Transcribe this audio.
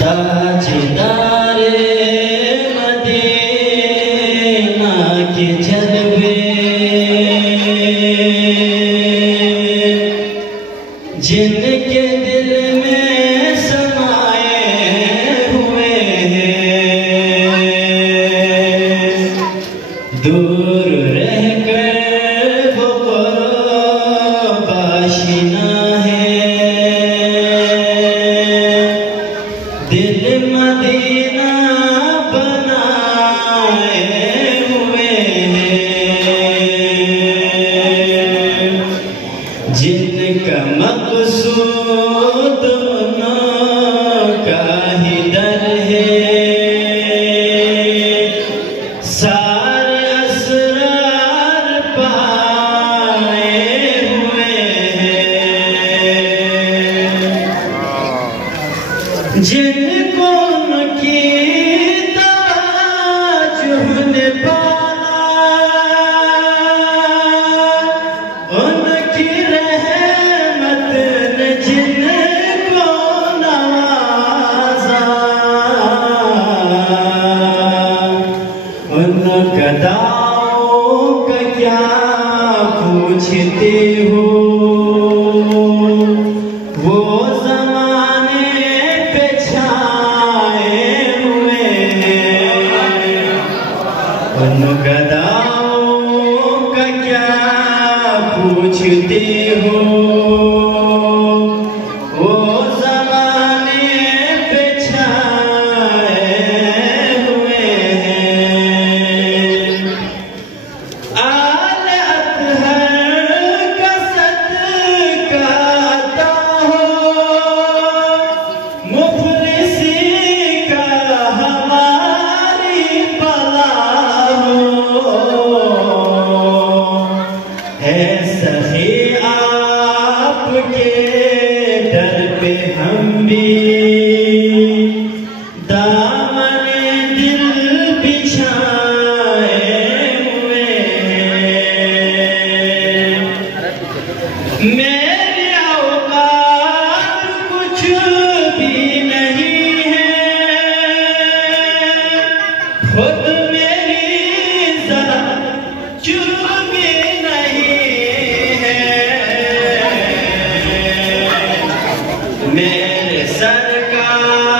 ताजदारे Medina के जलवे जिनके दिल में समाए हुए हैं, दूर रहकर वो बाशिना है, दिल मदीना बनाए हुए हैं, जिनका मकसूद उनका ही दर है, सारे असरार पाए हुए हैं, जिनको उनकी ताजुने पाना, उनकी रहमत ने जिनको नवाजा, उन गदाओं का क्या पूछते हो, वो ज़माने पे छाए हुए हैं, उन गदाओं का क्या पूछते हो, वो ज़माने पे छाए हुए हैं। आले अतहर का सदका अता हो, मुफलिसी का हमारी भला हो, है सही आपके दर पे हम भी दामने दिल बिछाए हुए हैं। मेरी औकात कुछ भी नहीं है, खुद मेरी ज़रा चुप भी नहीं है, मेरे सरकार